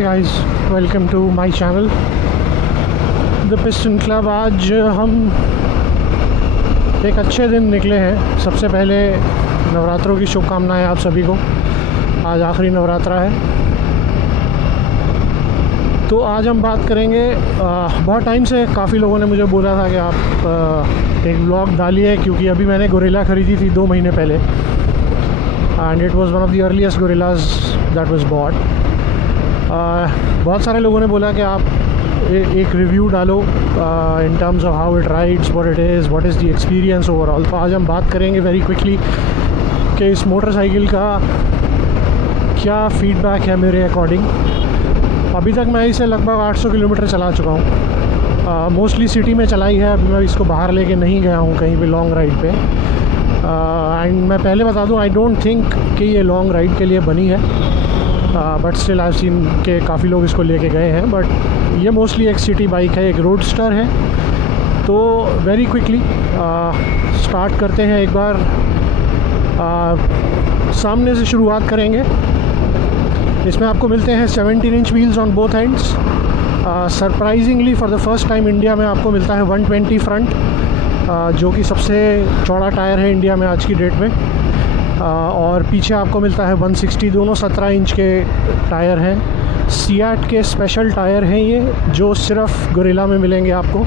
Hi guys, welcome to my channel the piston club. आज हम एक अच्छे दिन निकले हैं। सबसे पहले नवरात्रों की शुभकामनाएं आप सभी को। आज आखिरी नवरात्रा है, तो आज हम बात करेंगे। बहुत टाइम से काफ़ी लोगों ने मुझे बोला था कि आप एक व्लॉग डालिए, क्योंकि अभी मैंने गोरिल्ला ख़रीदी थी 2 महीने पहले, and it was one of the earliest Guerrillas that was bought. बहुत सारे लोगों ने बोला कि आप एक रिव्यू डालो in terms of how it rides, what is the experience overall. तो आज हम बात करेंगे वेरी क्विकली कि इस मोटरसाइकिल का क्या फ़ीडबैक है मेरे अकॉर्डिंग। अभी तक मैं इसे लगभग 800 किलोमीटर चला चुका हूँ। मोस्टली सिटी में चलाई है, अभी मैं इसको बाहर लेके नहीं गया हूँ कहीं भी लॉन्ग राइड पे। एंड मैं पहले बता दूँ, आई डोंट थिंक कि ये लॉन्ग राइड के लिए बनी है, बट स्टिल आई सीन के काफ़ी लोग इसको लेके गए हैं। बट ये मोस्टली एक सिटी बाइक है, एक रोडस्टर है। तो वेरी क्विकली स्टार्ट करते हैं। एक बार सामने से शुरुआत करेंगे। इसमें आपको मिलते हैं 17 inch wheels on both ends. Surprisingly for the first time India में आपको मिलता है 120 फ्रंट, जो कि सबसे चौड़ा टायर है इंडिया में आज की डेट में। और पीछे आपको मिलता है 160। दोनों 17 इंच के टायर हैं। सियाट के स्पेशल टायर हैं ये, जो सिर्फ गोरिल्ला में मिलेंगे आपको।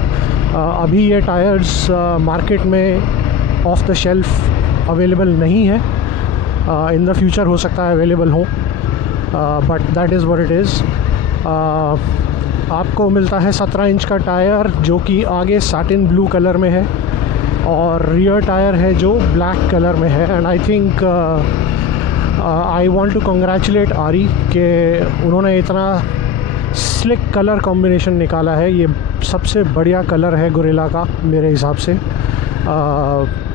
अभी ये टायर्स मार्केट में ऑफ द शेल्फ अवेलेबल नहीं है। इन द फ्यूचर हो सकता है अवेलेबल हो, but that is what it is. आपको मिलता है 17 इंच का टायर, जो कि आगे साटिन ब्लू कलर में है, और रियर टायर है जो ब्लैक कलर में है। And I think I want to congratulate RE कि उन्होंने इतना स्लिक कलर कॉम्बिनेशन निकाला है। ये सबसे बढ़िया कलर है गोरिल्ला का मेरे हिसाब से।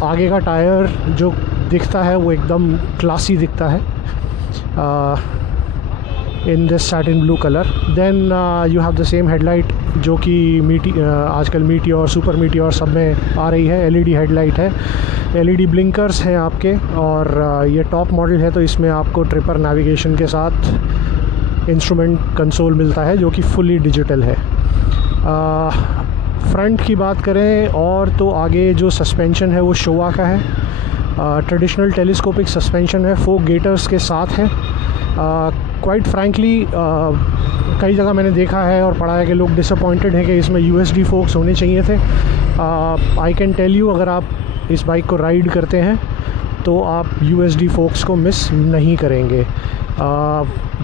आगे का टायर जो दिखता है वो एकदम क्लासी दिखता है in this satin blue color. Then you have the same headlight, जो कि आजकल मीटियोर, सुपर मीटियोर सब में आ रही है। LED हेडलाइट है, LED ब्लिंकर्स हैं आपके। और ये टॉप मॉडल है, तो इसमें आपको ट्रिपर नेविगेशन के साथ इंस्ट्रूमेंट कंसोल मिलता है, जो कि फुली डिजिटल है। फ्रंट की बात करें और तो आगे जो सस्पेंशन है वो शोवा का है। ट्रेडिशनल टेलीस्कोपिक सस्पेंशन है, 4 गेटर्स के साथ है। क्वाइट फ्रैंकली कई जगह मैंने देखा है और पढ़ा है कि लोग डिसअपॉइंटेड हैं कि इसमें USD फोक्स होने चाहिए थे। आई कैन टेल यू, अगर आप इस बाइक को राइड करते हैं तो आप USD फोक्स को मिस नहीं करेंगे।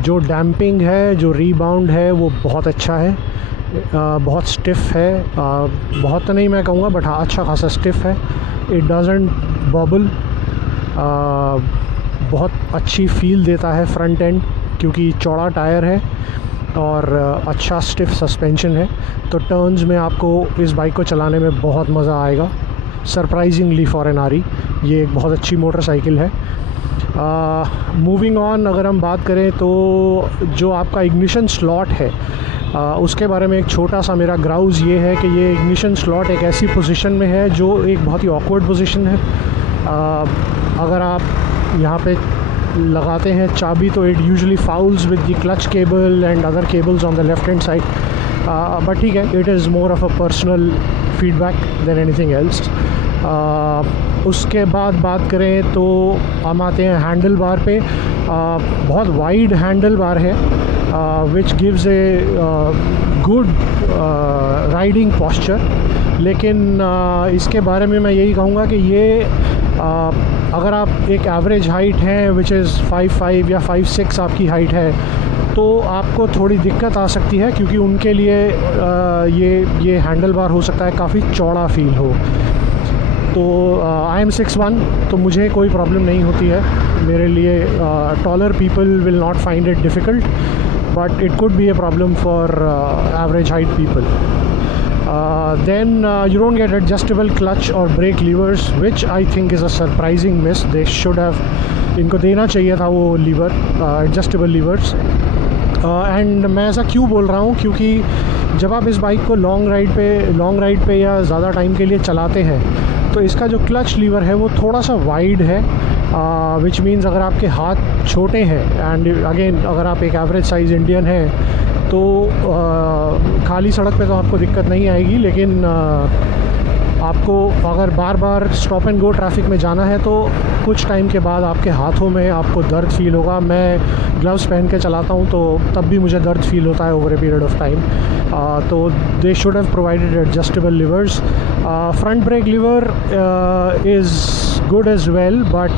जो डैम्पिंग है, जो रीबाउंड है, वो बहुत अच्छा है। बहुत स्टिफ़ है, बहुत तो नहीं मैं कहूँगा, बट हाँ अच्छा खासा स्टिफ़ है। It doesn't bubble. बहुत अच्छी फील देता है फ्रंट एंड, क्योंकि चौड़ा टायर है और अच्छा स्टिफ सस्पेंशन है। तो टर्न्स में आपको इस बाइक को चलाने में बहुत मज़ा आएगा। सरप्राइजिंगली फॉर एन आरी ये एक बहुत अच्छी मोटरसाइकिल है। मूविंग ऑन, अगर हम बात करें तो जो आपका इग्निशन स्लॉट है, उसके बारे में एक छोटा सा मेरा ग्राउज ये है कि ये इग्निशन स्लॉट एक ऐसी पोजीशन में है जो एक बहुत ही ऑकवर्ड पोजीशन है। अगर आप यहाँ पे लगाते हैं चाबी तो it usually fowls with the clutch cable and other cables on the left hand side, but ठीक है, it is more of a personal feedback than anything else. उसके बाद बात करें तो हम आते हैं हैंडल बार पे। बहुत वाइड हैंडल बार है, which gives a good riding posture. लेकिन इसके बारे में मैं यही कहूँगा कि ये अगर आप एक एवरेज हाइट हैं, विच इज़ 5'5" या 5'6" आपकी हाइट है, तो आपको थोड़ी दिक्कत आ सकती है, क्योंकि उनके लिए ये हैंडल बार हो सकता है काफ़ी चौड़ा फील हो। तो आई एम 6'1", तो मुझे कोई प्रॉब्लम नहीं होती है। मेरे लिए taller people will not find it difficult, but it could be a problem for average height people. Then you don't get adjustable clutch or brake levers, which I think is a surprising miss. They should have, इनको देना चाहिए था वो liver, adjustable levers. And मैं ऐसा क्यों बोल रहा हूँ, क्योंकि जब आप इस बाइक को लॉन्ग राइड पे या ज़्यादा टाइम के लिए चलाते हैं तो इसका जो क्लच लीवर है वो थोड़ा सा वाइड है, विच मीन्स अगर आपके हाथ छोटे हैं एंड अगेन अगर आप एक एवरेज साइज़ इंडियन हैं तो खाली सड़क पे तो आपको दिक्कत नहीं आएगी, लेकिन आपको अगर बार बार स्टॉप एंड गो ट्रैफिक में जाना है तो कुछ टाइम के बाद आपके हाथों में आपको दर्द फील होगा। मैं ग्लव्स पहन के चलाता हूँ तो तब भी मुझे दर्द फील होता है over a period of time. तो they should have provided adjustable levers. Front brake lever is good as well, but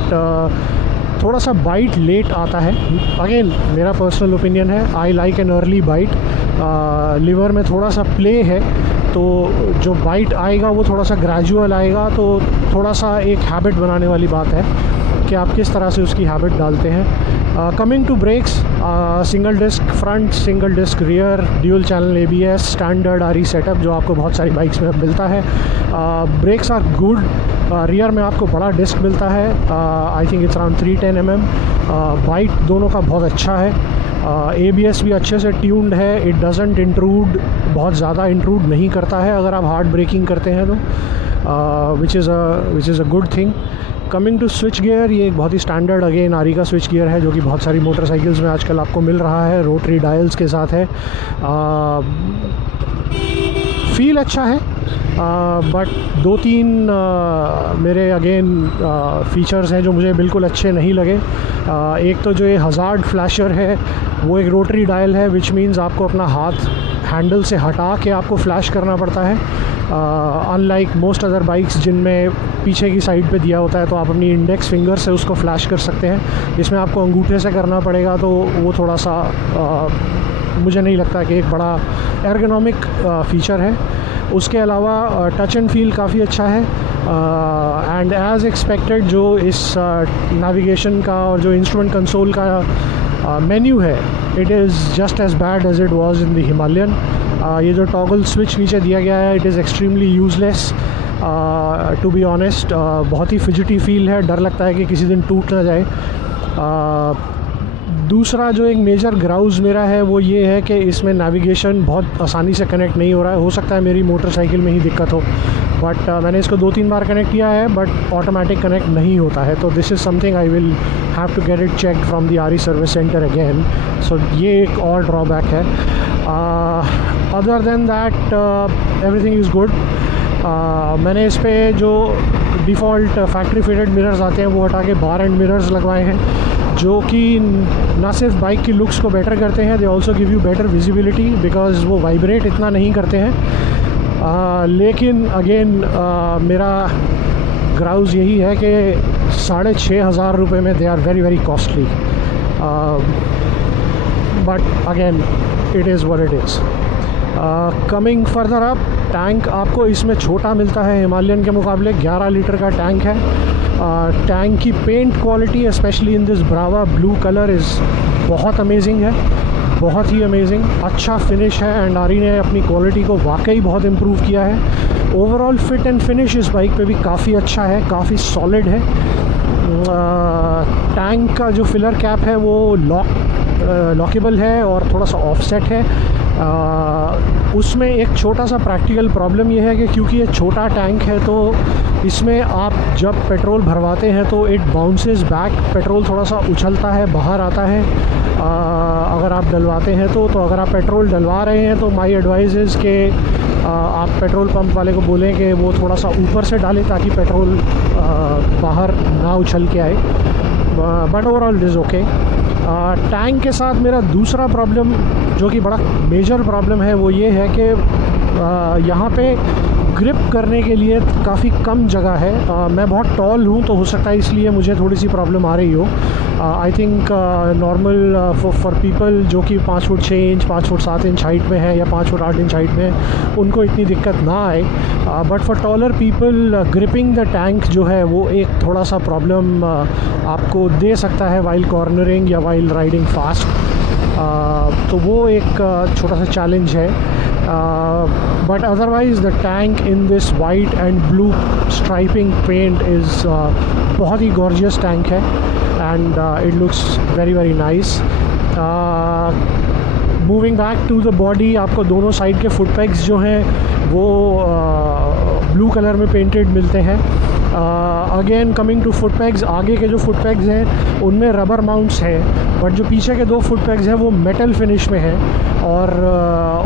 थोड़ा सा बाइट लेट आता है। अगेन मेरा पर्सनल ओपिनियन है, I like an early bite. Lever में थोड़ा सा प्ले है तो जो बाइट आएगा वो थोड़ा सा ग्रेजुअल आएगा, तो थोड़ा सा एक हैबिट बनाने वाली बात है कि आप किस तरह से उसकी हैबिट डालते हैं। Coming to brakes, single disc front, single disc rear, dual channel ABS, standard RE setup जो आपको बहुत सारी बाइक्स में मिलता है। Breaks are good. रियर में आपको बड़ा डिस्क मिलता है, I think it's around 310 mm। Bite दोनों का बहुत अच्छा है। ABS भी अच्छे से ट्यून्ड है, इट डजंट इंट्रूड, बहुत ज़्यादा इंट्रूड नहीं करता है अगर आप हार्ड ब्रेकिंग करते हैं तो, which is a good thing. Coming to switch gear, ये एक बहुत ही स्टैंडर्ड अगेन RE का स्विच गियर है जो कि बहुत सारी मोटरसाइकिल्स में आजकल आपको मिल रहा है, रोटरी डायल्स के साथ है। फील अच्छा है, बट 2-3 मेरे अगेन फ़ीचर्स हैं जो मुझे बिल्कुल अच्छे नहीं लगे। एक तो जो ये हज़ार्ड फ्लैशर है वो एक रोटरी डायल है, विच मीन्स आपको अपना हाथ हैंडल से हटा के आपको फ्लैश करना पड़ता है, अनलाइक मोस्ट अदर बाइक्स जिनमें पीछे की साइड पे दिया होता है तो आप अपनी इंडेक्स फिंगर से उसको फ्लैश कर सकते हैं। इसमें आपको अंगूठे से करना पड़ेगा, तो वो थोड़ा सा मुझे नहीं लगता कि एक बड़ा एर्गोनॉमिक फ़ीचर है। उसके अलावा टच एंड फील काफ़ी अच्छा है, एंड एज़ एक्सपेक्टेड जो इस नेविगेशन का और जो इंस्ट्रूमेंट कंसोल का मेन्यू है, it is just as bad as it was in the Himalayan. ये जो टॉगल स्विच नीचे दिया गया है, it is extremely useless to be honest. बहुत ही फिजिटी फील है, डर लगता है कि किसी दिन टूट ना जाए। दूसरा जो एक मेजर ग्राउज़ मेरा है वो ये है कि इसमें नेविगेशन बहुत आसानी से कनेक्ट नहीं हो रहा है। हो सकता है मेरी मोटरसाइकिल में ही दिक्कत हो, बट मैंने इसको 2-3 बार कनेक्ट किया है, बट ऑटोमेटिक कनेक्ट नहीं होता है। तो this is something I will have to get it checked from the RE service centre again. So ये एक और ड्रॉबैक है। Other than that everything is good. मैंने इस पर जो डिफ़ॉल्ट फैक्ट्री फिटेड मिरर्स आते हैं वो हटा के बार एंड मिरर्स लगवाए हैं, जो कि ना सिर्फ बाइक की लुक्स को बेटर करते हैं, they also give you better visibility because वो वाइब्रेट इतना नहीं करते हैं। लेकिन अगेन मेरा ग्राउज़ यही है कि 6,500 रुपये में they are very very costly, but again it is what it is. Coming further up, tank आपको इसमें छोटा मिलता है हिमालयन के मुकाबले, 11 लीटर का टैंक है। टैंक की paint quality specially in this Brava blue colour is बहुत अमेजिंग है, बहुत ही अमेजिंग। अच्छा फिनिश है एंड RE ने अपनी क्वालिटी को वाकई बहुत इम्प्रूव किया है। ओवरऑल फिट एंड फिनिश इस बाइक पे भी काफ़ी अच्छा है, काफ़ी सॉलिड है। टैंक का जो फिलर कैप है वो लॉकेबल है और थोड़ा सा ऑफसेट है। उसमें एक छोटा सा प्रैक्टिकल प्रॉब्लम ये है कि क्योंकि ये छोटा टैंक है तो इसमें आप जब पेट्रोल भरवाते हैं तो इट बाउंसेस बैक, पेट्रोल थोड़ा सा उछलता है, बाहर आता है अगर आप डलवाते हैं तो अगर आप पेट्रोल डलवा रहे हैं तो माय एडवाइस इज़ कि आप पेट्रोल पंप वाले को बोलें कि वो थोड़ा सा ऊपर से डालें ताकि पेट्रोल बाहर ना उछल के आए, but overall it is okay. Tank के साथ मेरा दूसरा प्रॉब्लम जो कि बड़ा मेजर प्रॉब्लम है वो ये है कि यहाँ पे ग्रिप करने के लिए काफ़ी कम जगह है। मैं बहुत टॉल हूँ तो हो सकता है इसलिए मुझे थोड़ी सी प्रॉब्लम आ रही हो। I think normal for people जो कि 5 foot 6 inch 5 foot 7 inch height में है या 5 फुट 8 इंच हाइट में, उनको इतनी दिक्कत ना आए, but for taller people gripping the tank जो है वो एक थोड़ा सा प्रॉब्लम आपको दे सकता है वाइल कॉर्नरिंग या वाइल राइडिंग फास्ट। तो वो एक छोटा सा चैलेंज है, but otherwise the tank in this white and blue striping paint is बहुत ही गॉर्जियस टैंक है and it looks very very nice. Moving back to the body, आपको दोनों साइड के फुट पेग्स जो हैं वो ब्लू कलर में पेंटेड मिलते हैं। Again coming to foot pegs, आगे के जो फुट पैग्स हैं उनमें रबर माउंट्स हैं, बट जो पीछे के 2 फुट पैग्स हैं वो मेटल फिनिश में हैं। और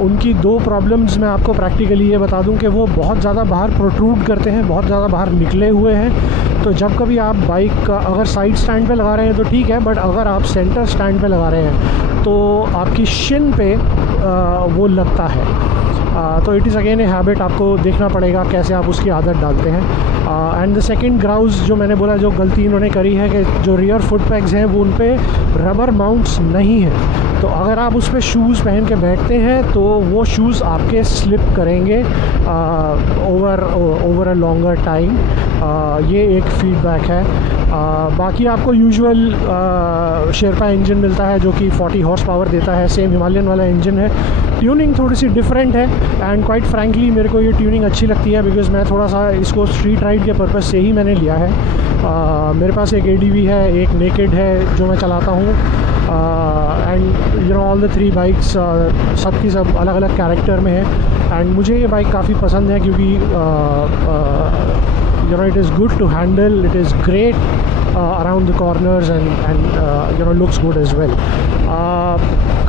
उनकी 2 प्रॉब्लम्स मैं आपको प्रैक्टिकली ये बता दूं कि वो बहुत ज़्यादा बाहर प्रोट्रूड करते हैं, बहुत ज़्यादा बाहर निकले हुए हैं। तो जब कभी आप बाइक अगर साइड स्टैंड पे लगा रहे हैं तो ठीक है, बट अगर आप सेंटर स्टैंड पे लगा रहे हैं तो आपकी शिन पे वो लगता है। तो it is again a habit, आपको देखना पड़ेगा कैसे आप उसकी आदत डालते हैं। एंड द सेकंड ग्राउज जो मैंने बोला, जो गलती इन्होंने करी है कि जो रियर फुट पैग्स हैं वो उन पे रबर माउंट्स नहीं हैं। तो अगर आप उस पर शूज़ पहन के बैठते हैं तो वो शूज़ आपके स्लिप करेंगे ओवर अ लॉन्गर टाइम। ये एक फीडबैक है। बाकी आपको यूजुअल शेरपा इंजन मिलता है जो कि 40 हॉर्स पावर देता है, सेम हिमालयन वाला इंजन है। ट्यूनिंग थोड़ी सी डिफरेंट है एंड क्वाइट फ्रैंकली मेरे को ये ट्यूनिंग अच्छी लगती है, बिकॉज़ मैं थोड़ा सा इसको स्ट्रीट राइड के पर्पज़ से ही मैंने लिया है। मेरे पास एक ADV है, एक नेकेड है जो मैं चलाता हूँ, and you know all the 3 bikes सब की सब अलग अलग कैरेक्टर में है। एंड मुझे ये बाइक काफ़ी पसंद है क्योंकि you know it is good to handle, it is great around the corners and you know looks good as well.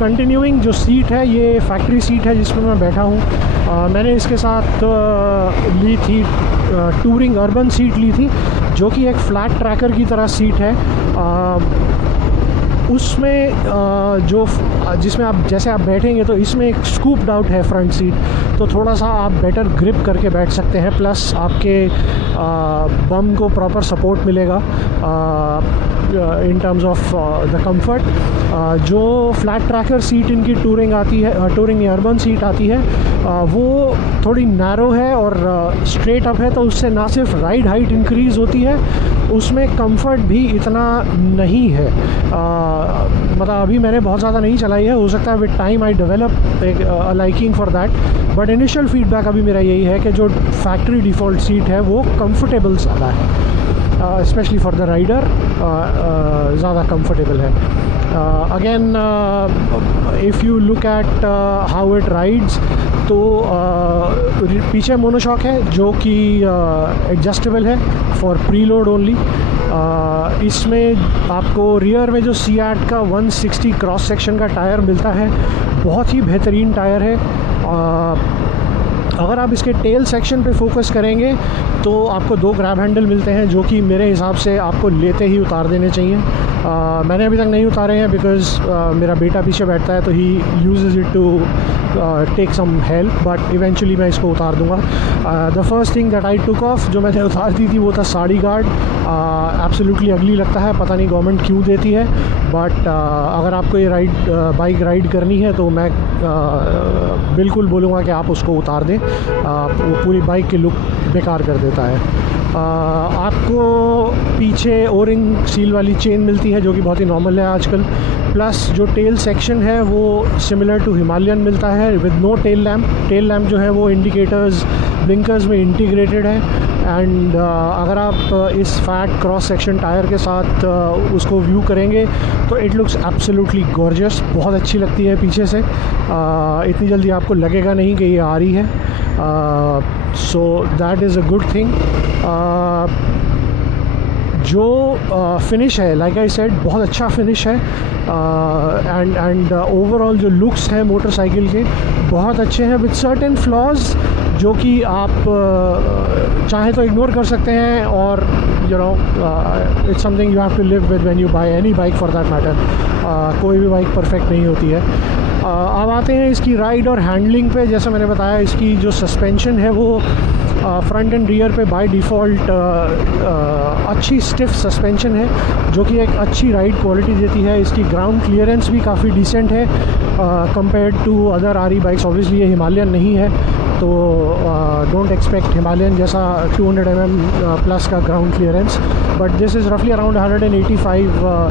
Continuing जो सीट है ये फैक्ट्री सीट है जिसमें मैं बैठा हूँ। मैंने इसके साथ ली थी टूरिंग अर्बन सीट ली थी जो कि एक फ्लैट ट्रैकर की तरह सीट है। उसमें जो जिसमें आप जैसे आप बैठेंगे तो इसमें एक स्कूप्ड आउट है फ्रंट सीट, तो थोड़ा सा आप बेटर ग्रिप करके बैठ सकते हैं, प्लस आपके बम को प्रॉपर सपोर्ट मिलेगा in terms of the comfort. जो फ्लैट ट्रैकर सीट इनकी टूरिंग आती है, टूरिंग अर्बन सीट आती है, वो थोड़ी नैरो है और स्ट्रेट अप है, तो उससे ना सिर्फ राइड हाइट इंक्रीज़ होती है, उसमें कंफर्ट भी इतना नहीं है। मतलब अभी मैंने बहुत ज़्यादा नहीं चलाई है, हो सकता है विद टाइम आई डेवलप एक liking for that, but initial feedback अभी मेरा यही है कि जो फैक्ट्री डिफ़ॉल्ट सीट है वो कंफर्टेबल ज़्यादा है, स्पेशली फॉर द राइडर ज़्यादा कंफर्टेबल है। Again if you look at how it rides, तो पीछे मोनोशॉक है जो कि एडजस्टेबल है फॉर प्री लोड ओनली। इसमें आपको रियर में जो सियाट का 160 क्रॉस सेक्शन का टायर मिलता है, बहुत ही बेहतरीन टायर है। अगर आप इसके टेल सेक्शन पे फोकस करेंगे तो आपको 2 ग्रैब हैंडल मिलते हैं जो कि मेरे हिसाब से आपको लेते ही उतार देने चाहिए। मैंने अभी तक नहीं उतारे हैं बिकॉज़ मेरा बेटा पीछे बैठता है तो he uses it to take some help, but eventually मैं इसको उतार दूंगा। The first thing that I took off जो मैंने उतार दी थी वो था साड़ी गार्ड। एब्सोल्युटली अगली लगता है, पता नहीं गवर्नमेंट क्यों देती है, बट अगर आपको ये बाइक राइड करनी है तो मैं बिल्कुल बोलूँगा कि आप उसको उतार दें, वो पूरी बाइक की लुक बेकार कर देता है। आपको पीछे ओरिंग सील वाली चेन मिलती है जो कि बहुत ही नॉर्मल है आजकल, प्लस जो टेल सेक्शन है वो सिमिलर टू हिमालयन मिलता है with no tail lamp. Tail lamp जो है वो इंडिकेटर्स ब्लिंकर्स में इंटीग्रेटेड है, एंड अगर आप इस फैट क्रॉस सेक्शन टायर के साथ उसको व्यू करेंगे तो इट लुक्स एब्सोल्युटली गॉर्जियस, बहुत अच्छी लगती है पीछे से। इतनी जल्दी आपको लगेगा नहीं कि ये आ रही है, so that is a good thing. जो फिनिश है, लाइक आई सेड, बहुत अच्छा फिनिश है, एंड ओवरऑल जो लुक्स हैं मोटरसाइकिल के बहुत अच्छे हैं, विद सर्टेन फ्लॉज जो कि आप चाहे तो इग्नोर कर सकते हैं, और you know it's something you have to live with when you buy any bike for that matter. कोई भी बाइक परफेक्ट नहीं होती है। अब आते हैं इसकी राइड और हैंडलिंग पे। जैसे मैंने बताया, इसकी जो सस्पेंशन है वो फ्रंट एंड रियर पे बाय डिफ़ॉल्ट अच्छी स्टिफ सस्पेंशन है जो कि एक अच्छी राइड क्वालिटी देती है। इसकी ग्राउंड क्लियरेंस भी काफ़ी डिसेंट है compared to other RE bikes. Obviously ये हिमालयन नहीं है तो डोंट एक्सपेक्ट हिमालयन जैसा 200 mm प्लस का ground clearance, but this is रफली around 185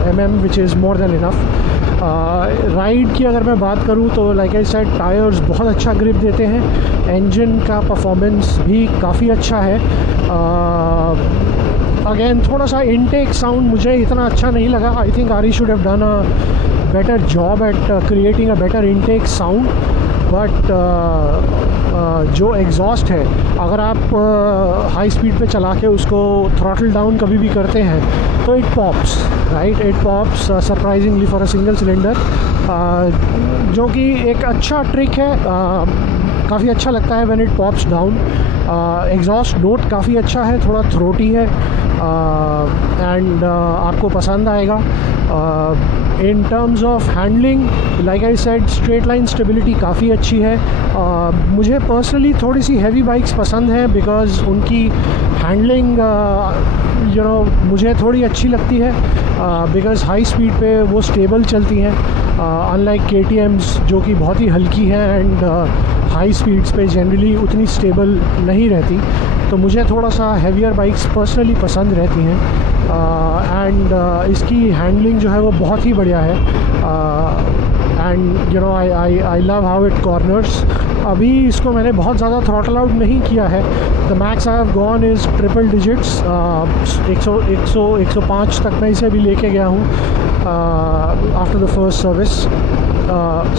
mm which is more than enough. Ride की अगर मैं बात करूं तो लाइक आई सेड, टायर्स बहुत अच्छा ग्रिप देते हैं, इंजन का परफॉर्मेंस भी काफ़ी अच्छा है। अगेन थोड़ा सा इनटेक साउंड मुझे इतना अच्छा नहीं लगा। आई थिंक आरी should have done a better job at creating a better intake sound. But जो एग्जॉस्ट है, अगर आप हाई स्पीड पे चला के उसको थ्रॉटल डाउन कभी भी करते हैं तो it pops, right, it pops surprisingly for a single cylinder, जो कि एक अच्छा ट्रिक है। काफ़ी अच्छा लगता है when it pops down. Exhaust note काफ़ी अच्छा है, थोड़ा थ्रोटी है, एंड आपको पसंद आएगा। In terms of handling, like I said, straight line stability काफ़ी अच्छी है। मुझे पर्सनली थोड़ी सी हैवी बाइक्स पसंद हैं बिकॉज़ उनकी हैंडलिंग मुझे थोड़ी अच्छी लगती है, बिकॉज़ हाई स्पीड पे वो स्टेबल चलती हैं, अनलाइक KTMs जो कि बहुत ही हल्की हैं एंड हाई स्पीड्स पे जनरली उतनी स्टेबल नहीं रहती। तो मुझे थोड़ा सा हैवियर बाइक्स पर्सनली पसंद रहती हैं, एंड इसकी हैंडलिंग जो है वो बहुत ही बढ़िया है, and I love how it corners. अभी इसको मैंने बहुत ज़्यादा थ्रॉटल आउट नहीं किया है। The max I have gone is triple digits, 105 तक मैं इसे भी लेके गया हूँ after the first service.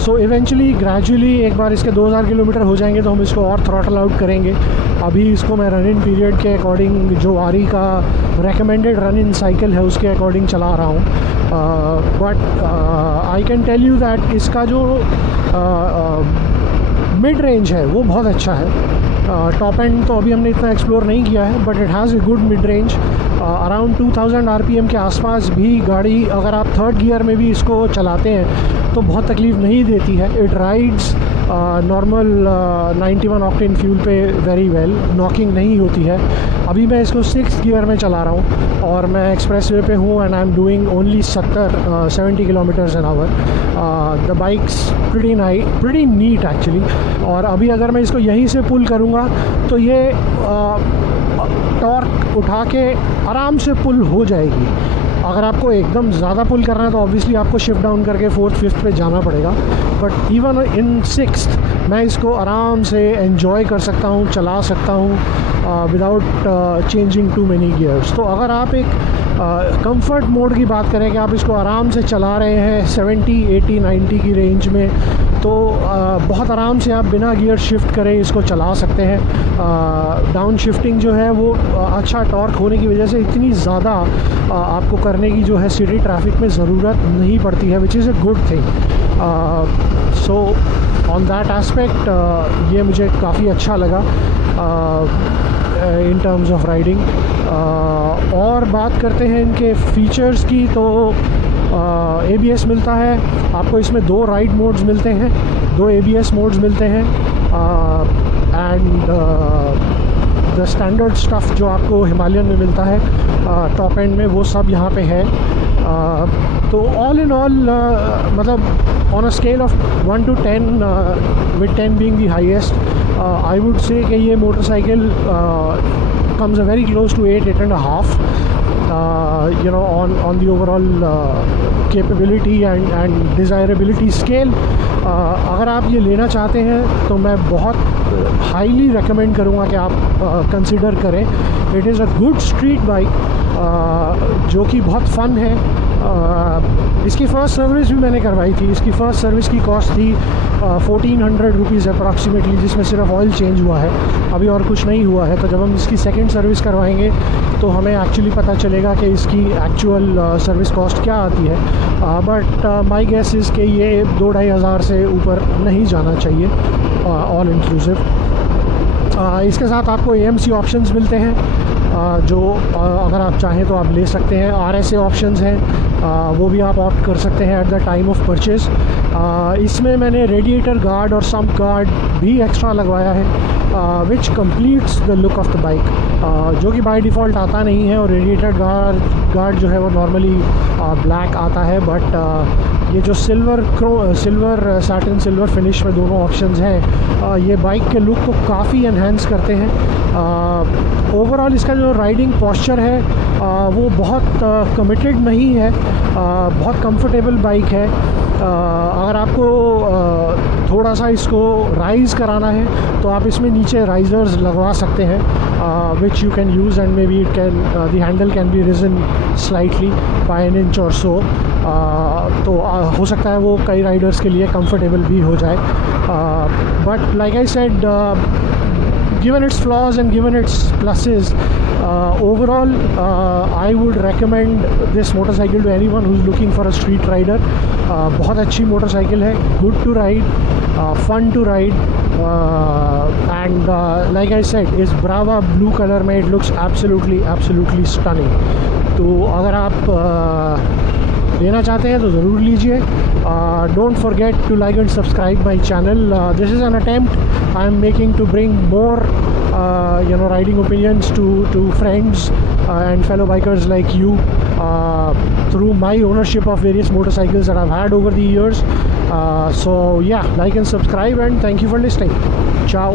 So eventually gradually एक बार इसके 2000 किलोमीटर हो जाएंगे तो हम इसको और थ्रॉटल आउट करेंगे। अभी इसको मैं रन इन पीरियड के अकॉर्डिंग, जो आरी का रेकमेंडेड रन इन साइकिल है उसके अकॉर्डिंग चला रहा हूँ। But I can tell you that इसका जो मिड रेंज है वो बहुत अच्छा है। टॉप एंड तो अभी हमने इतना एक्सप्लोर नहीं किया है, but it has a good mid range. Around 2000 RPM के आसपास भी गाड़ी, अगर आप थर्ड गियर में भी इसको चलाते हैं तो बहुत तकलीफ़ नहीं देती है। It rides normal 91 octane fuel पे वेरी वेल, नॉकिंग नहीं होती है। अभी मैं इसको 6th गियर में चला रहा हूँ और मैं एक्सप्रेस वे पे हूँ and I am doing only 70 kilometres an hour. The bike's pretty neat actually. और अभी अगर मैं इसको यहीं से पुल करूँगा तो ये टॉर्क उठा के आराम से पुल हो जाएगी। अगर आपको एकदम ज़्यादा पुल करना है तो ऑब्वियसली आपको शिफ्ट डाउन करके 4th 5th पे जाना पड़ेगा, बट इवन इन 6th मैं इसको आराम से एंजॉय कर सकता हूँ, चला सकता हूँ without changing too many gears. तो अगर आप एक कंफर्ट मोड की बात करें कि आप इसको आराम से चला रहे हैं 70, 80, 90 की रेंज में, तो बहुत आराम से आप बिना गियर शिफ्ट करे इसको चला सकते हैं। डाउन शिफ्टिंग जो है वो अच्छा टॉर्क होने की वजह से इतनी ज़्यादा आपको करने की जो है सिटी ट्रैफिक में ज़रूरत नहीं पड़ती है, विच is a good thing. So on that aspect ये मुझे काफ़ी अच्छा लगा इन टर्म्स ऑफ राइडिंग। और बात करते हैं इनके फीचर्स की, तो ABS मिलता है आपको, इसमें 2 राइड मोड्स मिलते हैं, 2 ABS मोड्स मिलते हैं, एंड द स्टैंडर्ड स्टफ़ जो आपको हिमालयन में मिलता है टॉप एंड में, वो सब यहाँ पे है। तो ऑल इन ऑल मतलब on a scale of 1 to 10, with 10 being the highest, I would say कि ये motorcycle comes a very close to 8.5 on the overall capability and desirability scale। अगर आप ये लेना चाहते हैं तो मैं बहुत हाईली रेकमेंड करूँगा कि आप कंसिडर करें। It is a good street bike जो कि बहुत फ़न है। इसकी फ़र्स्ट सर्विस भी मैंने करवाई थी। इसकी फ़र्स्ट सर्विस की कॉस्ट थी 1400 रुपीज़ अप्रॉक्सीमेटली, जिसमें सिर्फ ऑयल चेंज हुआ है, अभी और कुछ नहीं हुआ है। तो जब हम इसकी सेकंड सर्विस करवाएंगे तो हमें एक्चुअली पता चलेगा कि इसकी एक्चुअल सर्विस कॉस्ट क्या आती है। बट माय गेस इज़ कि ये 2-2.5 हज़ार से ऊपर नहीं जाना चाहिए ऑल इंक्लूसिव। इसके साथ आपको AMC ऑप्शंस मिलते हैं जो अगर आप चाहें तो आप ले सकते हैं। RSA ऑप्शंस हैं, वो भी आप ऑप्ट कर सकते हैं at the time of purchase. इसमें मैंने रेडिएटर गार्ड और सम्प गार्ड भी एक्स्ट्रा लगवाया है, which completes the look of the bike, जो कि बाय डिफ़ॉल्ट आता नहीं है। और रेडिएटर गार्ड जो है वो नॉर्मली ब्लैक आता है, बट ये जो सिल्वर सैटिन सिल्वर फिनिश में दोनों ऑप्शंस हैं, ये बाइक के लुक को काफ़ी एनहेंस करते हैं। ओवरऑल इसका जो राइडिंग पोस्चर है वो बहुत कमिटेड नहीं है, बहुत कंफर्टेबल बाइक है। अगर आपको थोड़ा सा इसको राइज़ कराना है तो आप इसमें नीचे राइजर्स लगवा सकते हैं, which you can use, and maybe it can the handle can be risen slightly by an inch or so. तो हो सकता है वो कई राइडर्स के लिए कंफर्टेबल भी हो जाए। But like I said, given its flaws and given its pluses, overall I would recommend this motorcycle to anyone who's looking for a street rider. बहुत अच्छी मोटरसाइकिल है, good to ride, fun to ride, and like I said, इस Brava blue color में it looks absolutely stunning. तो अगर आप लेना चाहते हैं तो ज़रूर लीजिए। Don't forget to like and subscribe my channel. This is an attempt I am making to bring more riding opinions to friends and fellow bikers like you through my ownership of various motorcycles that I've had over the years. So yeah, like and subscribe, and thank you for listening. Ciao.